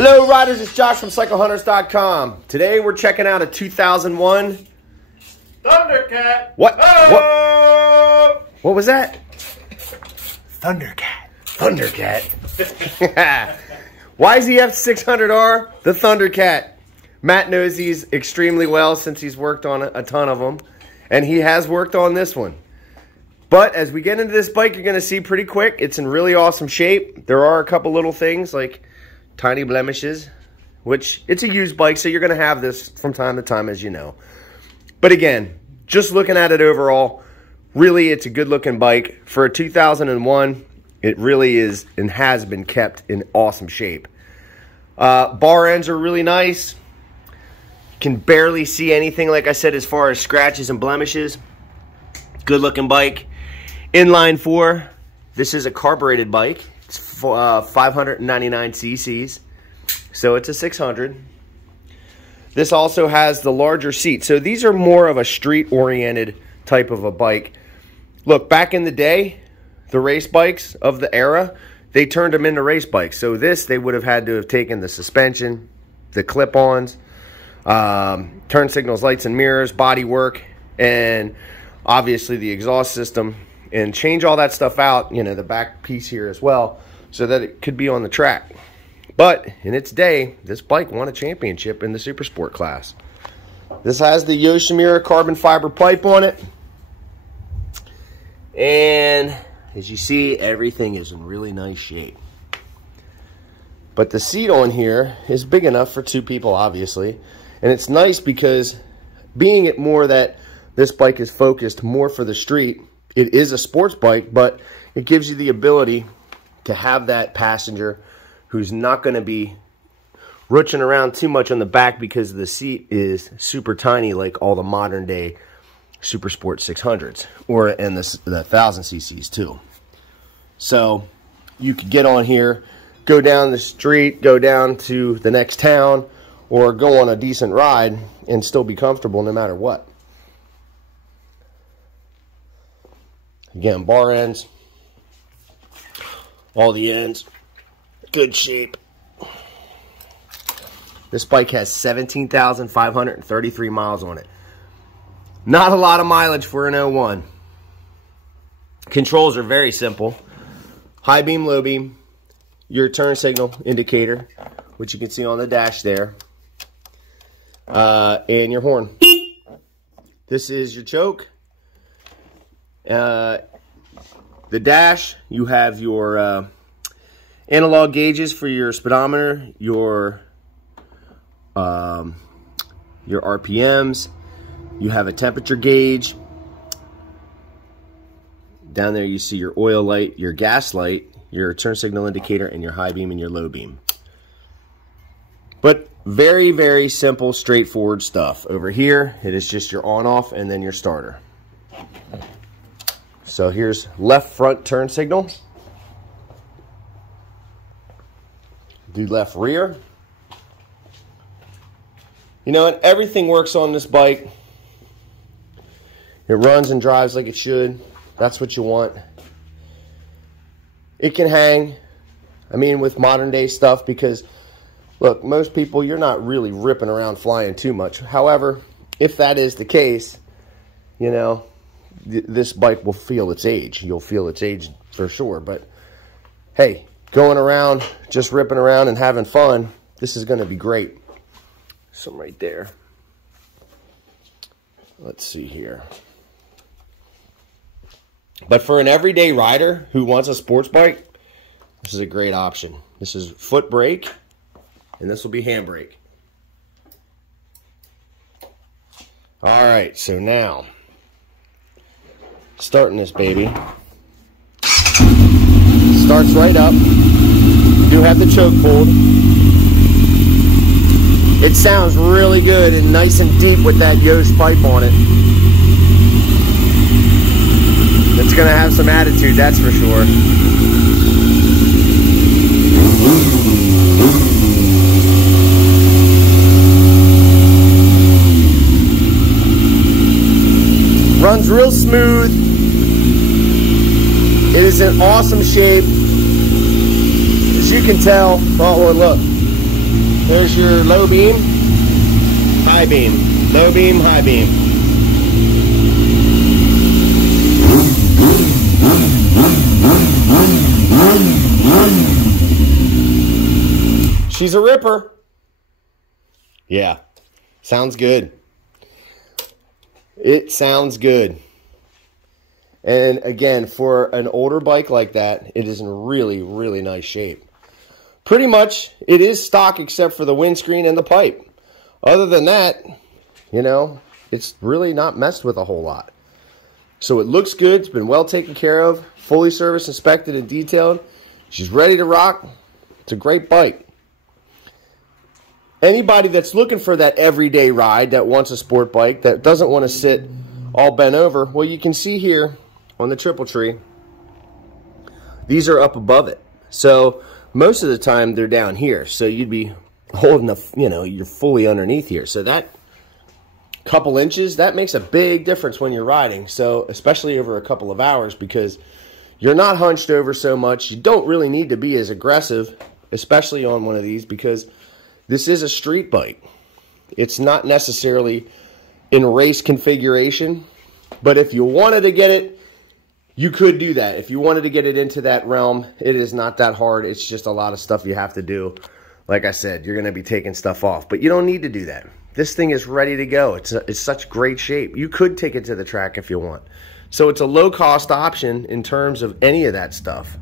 Hello riders, it's Josh from CycleHunters.com. Today we're checking out a 2001 THUNDERCAT. What? Oh! What was that? THUNDERCAT. THUNDERCAT. YZF 600R, the THUNDERCAT. Matt knows these extremely well since he's worked on a ton of them. And he has worked on this one. But as we get into this bike, you're going to see pretty quick, it's in really awesome shape. There are a couple little things like tiny blemishes, which it's a used bike, so you're going to have this from time to time, as you know. But again, just looking at it overall, really it's a good looking bike. For a 2001, it really is and has been kept in awesome shape. Bar ends are really nice. Can barely see anything, like I said, as far as scratches and blemishes. Good looking bike. Inline 4. This is a carbureted bike. It's 599 cc's. So it's a 600. This also has the larger seat. So these are more of a street-oriented type of a bike. Look, back in the day, the race bikes of the era, they turned them into race bikes. So this, they would have had to have taken the suspension, the clip-ons, turn signals, lights and mirrors, body work, and obviously the exhaust system, and change all that stuff out, you know, the back piece here as well, so that it could be on the track. But in its day, this bike won a championship in the super sport class. This has the Yoshimura carbon fiber pipe on it, and as you see, everything is in really nice shape. But the seat on here is big enough for two people, obviously. And it's nice because being it more that this bike is focused more for the street, it is a sports bike, but it gives you the ability to have that passenger who's not going to be roaching around too much on the back because the seat is super tiny like all the modern day Super Sport 600s and the 1000 cc's too. So you could get on here, go down the street, go down to the next town, or go on a decent ride and still be comfortable no matter what. Again, bar ends, all the ends, good shape. This bike has 17,533 miles on it. Not a lot of mileage for an 01. Controls are very simple. High beam, low beam, your turn signal indicator, which you can see on the dash there, and your horn. This is your choke. The dash, you have your analog gauges for your speedometer, your RPMs. You have a temperature gauge. Down there you see your oil light, your gas light, your turn signal indicator, and your high beam and your low beam. But very, very simple, straightforward stuff. Over here, it is just your on-off and then your starter. So here's left front turn signal. Do left rear. You know, and everything works on this bike. It runs and drives like it should. That's what you want. It can hang, I mean, with modern day stuff, because look, most people, you're not really ripping around flying too much. However, if that is the case, you know, this bike will feel its age. You'll feel its age for sure. But hey, going around, just ripping around and having fun, this is going to be great. Some right there. Let's see here. But for an everyday rider who wants a sports bike, this is a great option. This is foot brake, and this will be handbrake. All right, so now, starting this baby. Starts right up. You do have the choke pulled. It sounds really good and nice and deep with that Yosh pipe on it. It's going to have some attitude, that's for sure. Runs real smooth. It is in awesome shape. As you can tell, oh, look. There's your low beam, high beam, low beam, high beam. She's a ripper. Yeah, sounds good. It sounds good. And again, for an older bike like that, it is in really, really nice shape. Pretty much, it is stock except for the windscreen and the pipe. Other than that, you know, it's really not messed with a whole lot. So it looks good. It's been well taken care of, fully serviced, inspected, and detailed. She's ready to rock. It's a great bike. Anybody that's looking for that everyday ride, that wants a sport bike, that doesn't want to sit all bent over, well, you can see here on the Triple Tree, these are up above it. So most of the time they're down here. So you'd be holding the, you know, you're fully underneath here. So that couple inches, that makes a big difference when you're riding. So especially over a couple of hours, because you're not hunched over so much. You don't really need to be as aggressive, especially on one of these, because this is a street bike. It's not necessarily in race configuration, but if you wanted to get it, you could do that. If you wanted to get it into that realm, it is not that hard. It's just a lot of stuff you have to do. Like I said, you're going to be taking stuff off, but you don't need to do that. This thing is ready to go. It's such great shape. You could take it to the track if you want. So it's a low-cost option in terms of any of that stuff.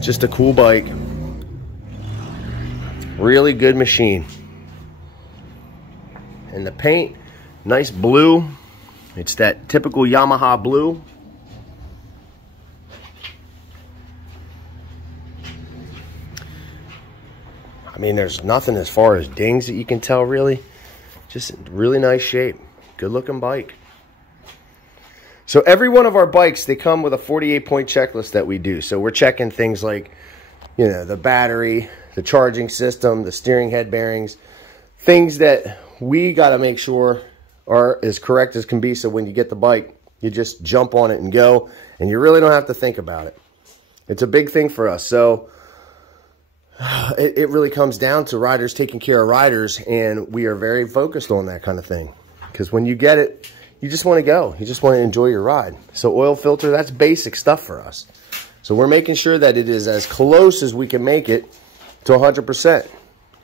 Just a cool bike. Really good machine. And the paint, nice blue. It's that typical Yamaha blue. I mean, there's nothing as far as dings that you can tell, really. Just really nice shape. Good looking bike. So every one of our bikes, they come with a 48-point checklist that we do. So we're checking things like, you know, the battery, the charging system, the steering head bearings, things that we got to make sure are as correct as can be. So when you get the bike, you just jump on it and go, and you really don't have to think about it. It's a big thing for us. So it really comes down to riders taking care of riders, and we are very focused on that kind of thing. Because when you get it, you just want to go. You just want to enjoy your ride. So oil filter, that's basic stuff for us. So we're making sure that it is as close as we can make it to 100%.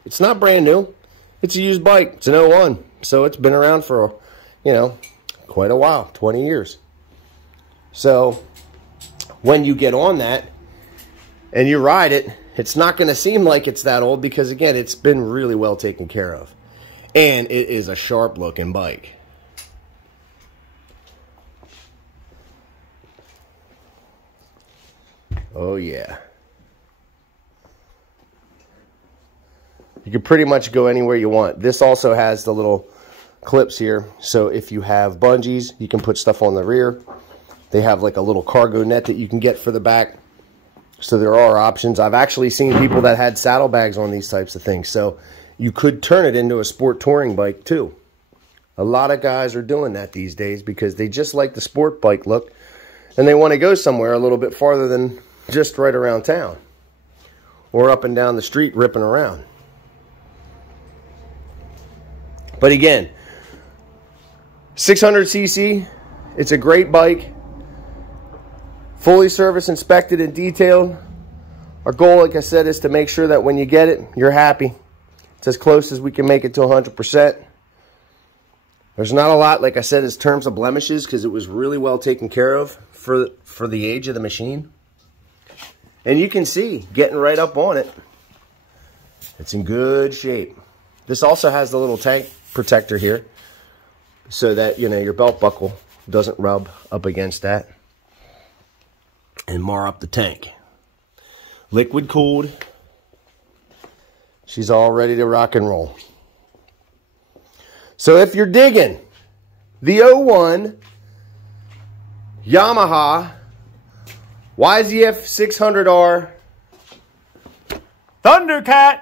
It's not brand new. It's a used bike. It's an 01. So it's been around for, you know, quite a while, 20 years. So when you get on that and you ride it, it's not going to seem like it's that old because, again, it's been really well taken care of. And it is a sharp-looking bike. Oh, yeah. You can pretty much go anywhere you want. This also has the little clips here. So if you have bungees, you can put stuff on the rear. They have like a little cargo net that you can get for the back. So there are options. I've actually seen people that had saddlebags on these types of things. So you could turn it into a sport touring bike too. A lot of guys are doing that these days because they just like the sport bike look. And they want to go somewhere a little bit farther than just right around town. Or up and down the street ripping around. But again, 600cc, it's a great bike. Fully serviced, inspected, and detailed. Our goal, like I said, is to make sure that when you get it, you're happy. It's as close as we can make it to 100%. There's not a lot, like I said, in terms of blemishes because it was really well taken care of for the age of the machine. And you can see, getting right up on it, it's in good shape. This also has the little tank protector here so that, you know, your belt buckle doesn't rub up against that and mar up the tank. Liquid cooled. She's all ready to rock and roll. So if you're digging the 01 Yamaha YZF 600R THUNDERCAT!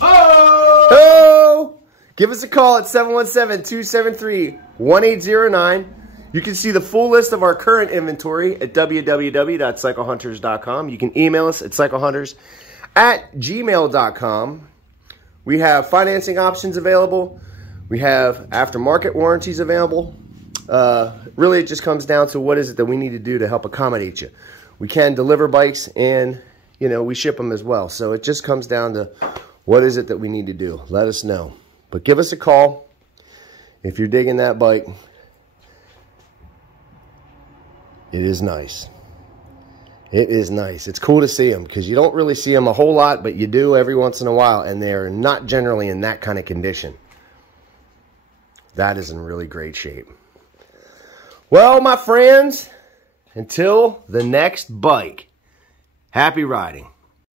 Oh! Give us a call at 717-273-1809. You can see the full list of our current inventory at www.cyclehunters.com. You can email us at cyclehunters@gmail.com. We have financing options available. We have aftermarket warranties available. Really, it just comes down to what is it that we need to do to help accommodate you. We can deliver bikes and, you know, we ship them as well. So it just comes down to what is it that we need to do. Let us know. But give us a call if you're digging that bike. It is nice. It is nice. It's cool to see them because you don't really see them a whole lot, but you do every once in a while, and they're not generally in that kind of condition. That is in really great shape. Well, my friends, until the next bike, happy riding.